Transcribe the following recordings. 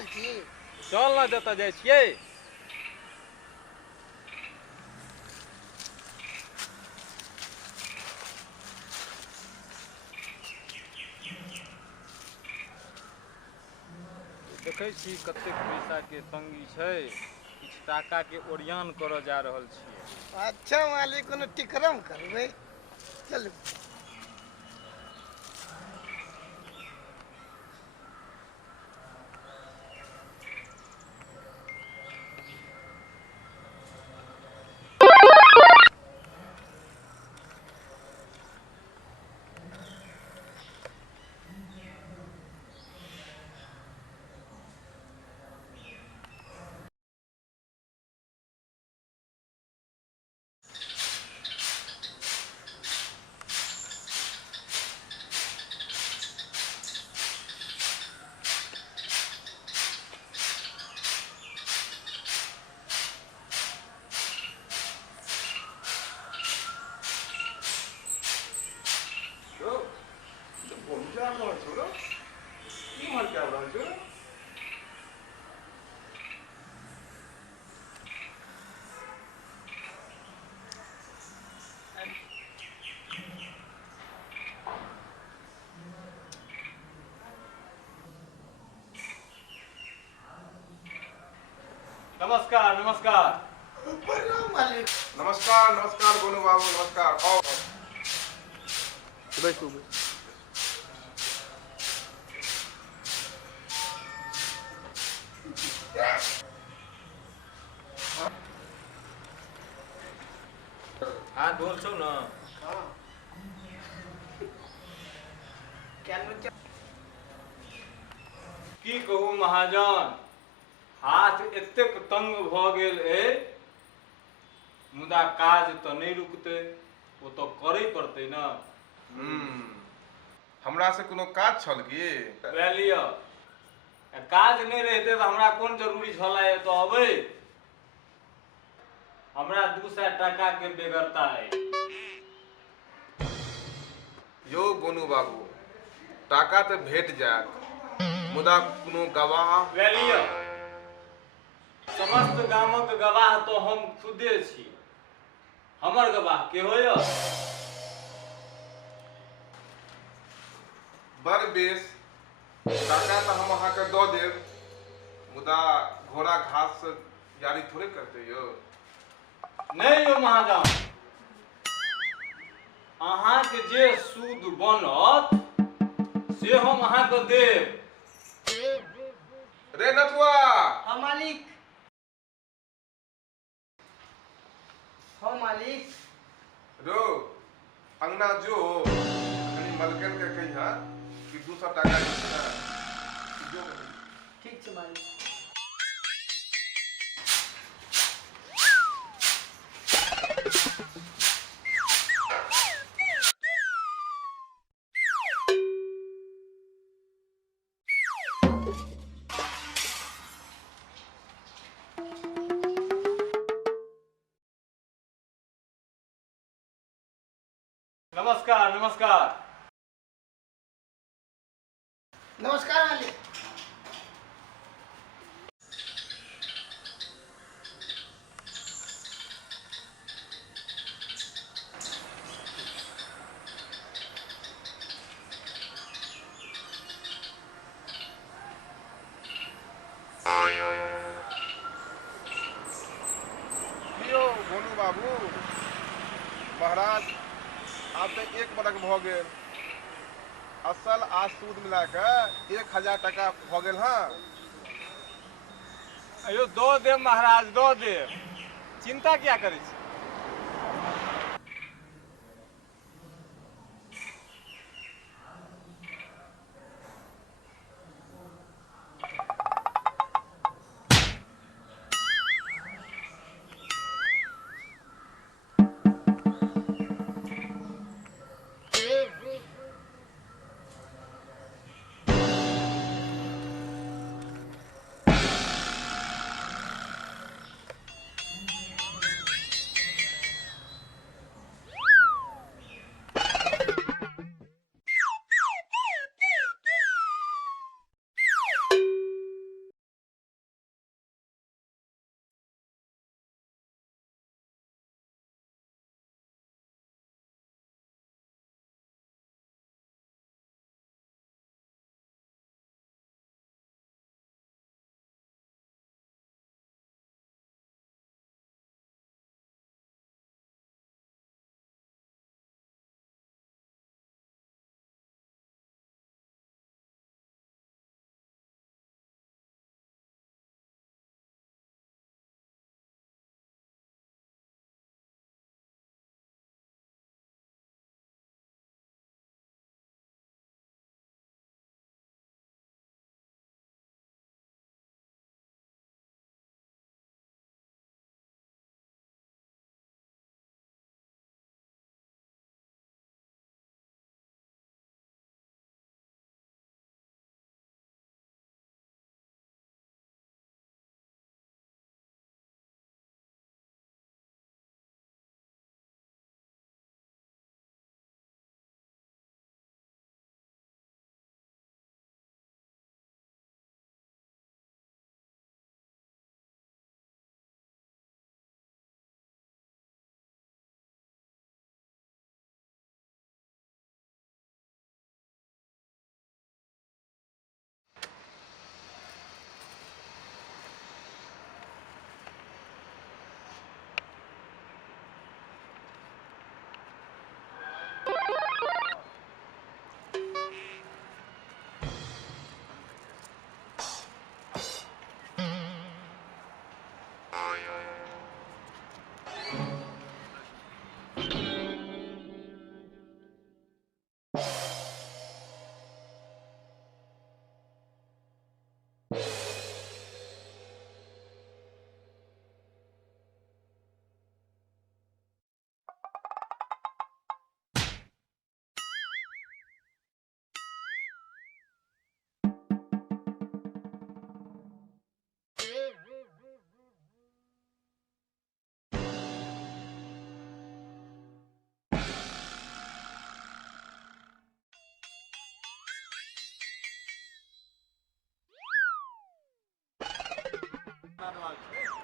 रहल छी। चल ना जतऽ जाइ छियै। देखै छी कतेक पैसाके तंगी छै, किछु टाकाके ओरियान करऽ जा रहल छियै। अच्छा मालिक, कोनो टिकरम करबै, चलू। नमस्कार नमस्कार। प्रणाम मालिक। नमस्कार नमस्कार गोनू बाबू, नमस्कार। आओ बैसू बैसू। हाथ धोल छौ ना? की कहू महाजन, हाथ एतेक तंग भऽ गेल अइ, मुदा काज तऽ नहि रुकतै, ओ तऽ करय पड़तै ने। हमरा से कोनो काज छल की? वएह लिअ, काज नहि रहितै तऽ हमरा कोन जरूरी छलै एतऽ अबै? हमरा 200 टाकाके बेगरता अइ। यौ गोनू बाबू, टाका तऽ भेट जायत, मुदा कोनो गवाह? वएह लिअ, समस्त गामक गवाह तो हम खुदे छी। हमर गवाह के होइए? बड़ बेस, टाका तऽ हम अहाँके दऽ देब, मुदा घोड़ा घास से यारी थोड़े करतै यौ। नहीं यौ महाजन, अहाँके जे सूद बनत से हम अहाँके देब। रे नथुआ! हाँ मालिक। हाँ मालिक। रो, अंगना जो, कनी मलकन के कहिया कि 200 टाका देना। जो ठीक छै मालिक। नमस्कार नमस्कार। नमस्कार मालिक। कियो गोनू बाबू, महाराज आब तऽ 1 बरख भऽ गेल, असल आ सूद मिला कऽ 1000 टाका भऽ गेल। हाँ अयो दऽ देब महाराज, दऽ देब, चिंता क्या करै छी?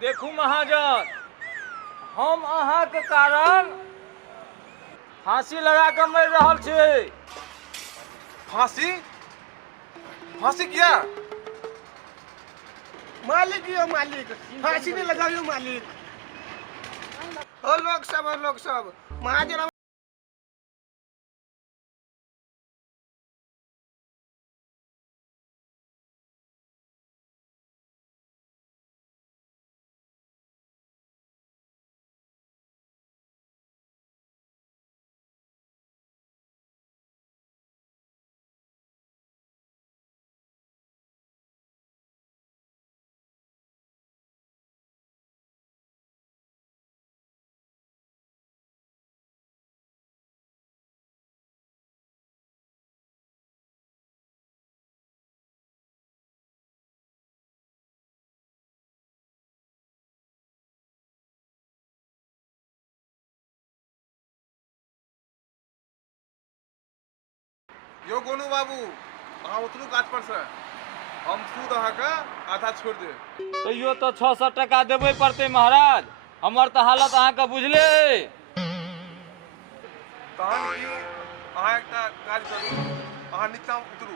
देखू महाजन, हम अहाँ के कारण फांसी लगा के मर रहल छी। फांसी? फांसी किया? मालिक यो मालिक, फांसी नहीं लगाओ मालिक। ओ लोग सब महाजन यो गोनू बाबू, अहाँ उतरू गाछ पर से। हम सूद अहाँ के आधा छोड़ दे। तैयो तो 600 टका देबे पड़ते महाराज, हमर तो हालत अहाँ के बुझले। तहन की अहाँ एकटा काज करू, अहाँ नीचा उतरू,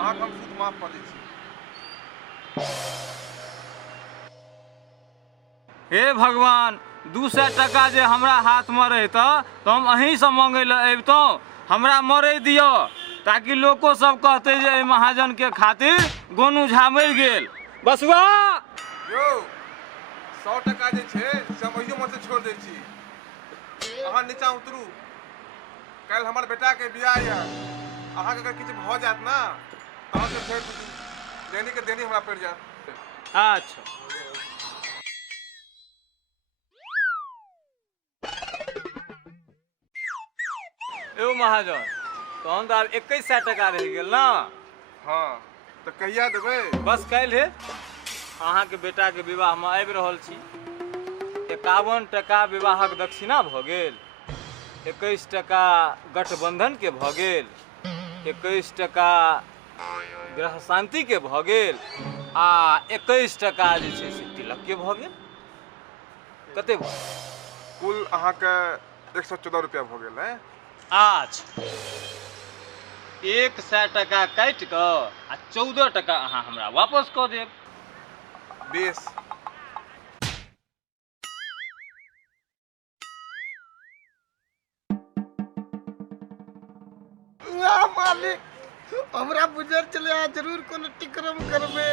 अहाँ के हम सूद माफ कर दै छी। हे भगवान, 200 टका जे हमरा हाथ में रहता तो हम अहीं से मांगे ले अबितौं। हमरा मरे दियो, ताकि लोको सब कहते जे महाजन के खातिर गोनू झा मर गेल। बसुआ यो 100 टका जे छै से हम अहियो में से छोड़ दै छी। अहाँ नीचा उतरू, काल्हि हमर बेटा के बियाह यऽ। अहाँ के अगर किछु भऽ जायत ना तऽ अहाँ से फेर देनी के देनी हमरा पड़ि जायत। अच्छा, एगो महाजन, तहन तो आब 2100 टका रह गेल ना। हाँ, तऽ कहिया देबै? बस काल्हि अहाँ के बेटा के विवाह में आबि रहल छी। 51 टका विवाहक दक्षिणा भऽ गेल, 21 टका गठबंधन के भऽ गेल, 21 टका ग्रह शांति के भऽ गेल, आ 21 टका जे छै से तिलक के भऽ गेल। कते भऽ गेल? कुल अहाँ के 114 रुपया भऽ गेल है। अच्छा, 100 टका काटि कऽ आ 14 टका अहाँ हमरा वापस कऽ देब। बेस। मालिक हमरा बुझल चले जरूर कोनो टिकरम करबे।